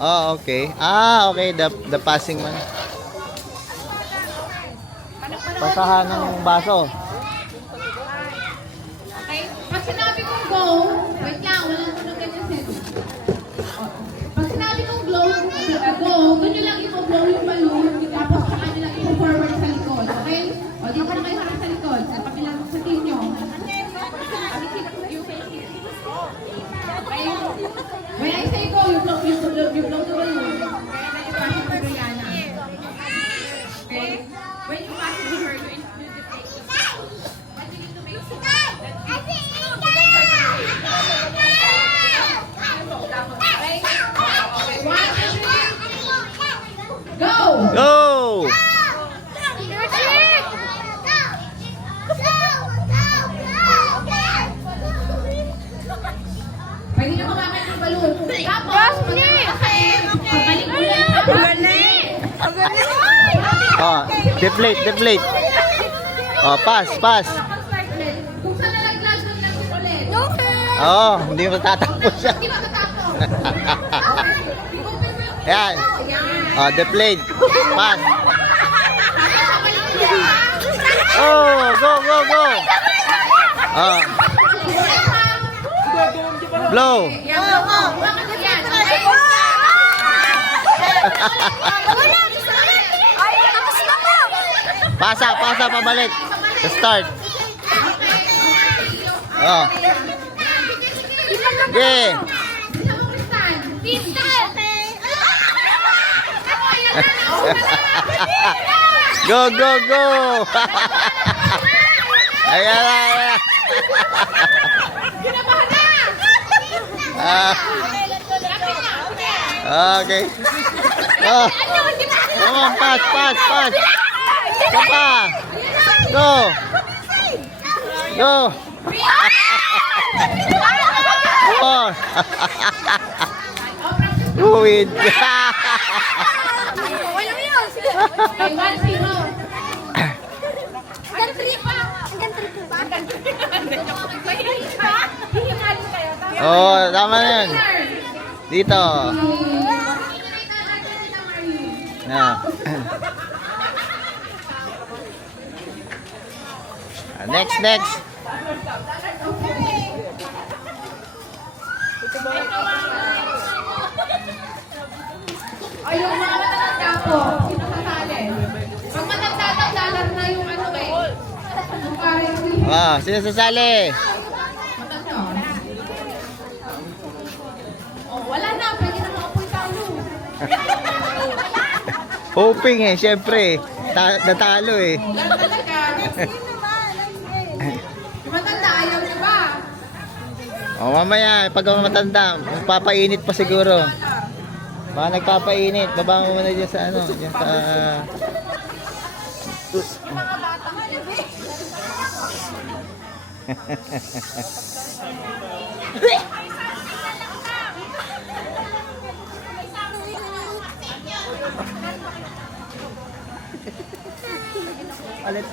Oh, okay. Ah, okay. The passing man. Pasahan ng baso. Okay? Pag sinabi kong go, wait lang, walang tunog ganyan set. Pag sinabi kong go, ganyan lang i-blow yung balloon, tapos saka nyo lang i-forward sa likod. Okay? O, dito na kayo sa likod. Sa kabilang sa team nyo. When I say go, you blow the balloon. Kaya na i-pass it to Brianna. Okay? When you pass it to her, you include the face. But you need to make sure that okay? 1, 2, 3, go! Go! Pwede na kumakit yung balloon. Tapos, pabalik mo lang. Oh, deflate. Oh, pass. Kung saan nalaglag, doon lang ulit. Oh, hindi mo tatapos siya. Hindi matatapos. Yan. Oh, deflate. Pass. Oh, go. Oh. Blow. Pasa, pabalik. The start. Oh. Okay. Go. Ayan. Okay. Oh. Come on, pass. Come pa. Go. Oh. Uwid. Oh, tama na yun. Dito. Next. O, yung mga matatanda po, sino sasali? Pag matanda na yung ano ba eh? Yung parang Ah, sino sasali? matanda. Oh, wala na, pwede na makapoy tayo. Hoping syempre. Natalo eh. Wala talaga. Yung matanda, ayaw niya ba? Oh, mamaya, pag matanda, papainit pa siguro. Baka nagpapainit. Baba mo muna dyan sa ano. Dyan sa... Alit.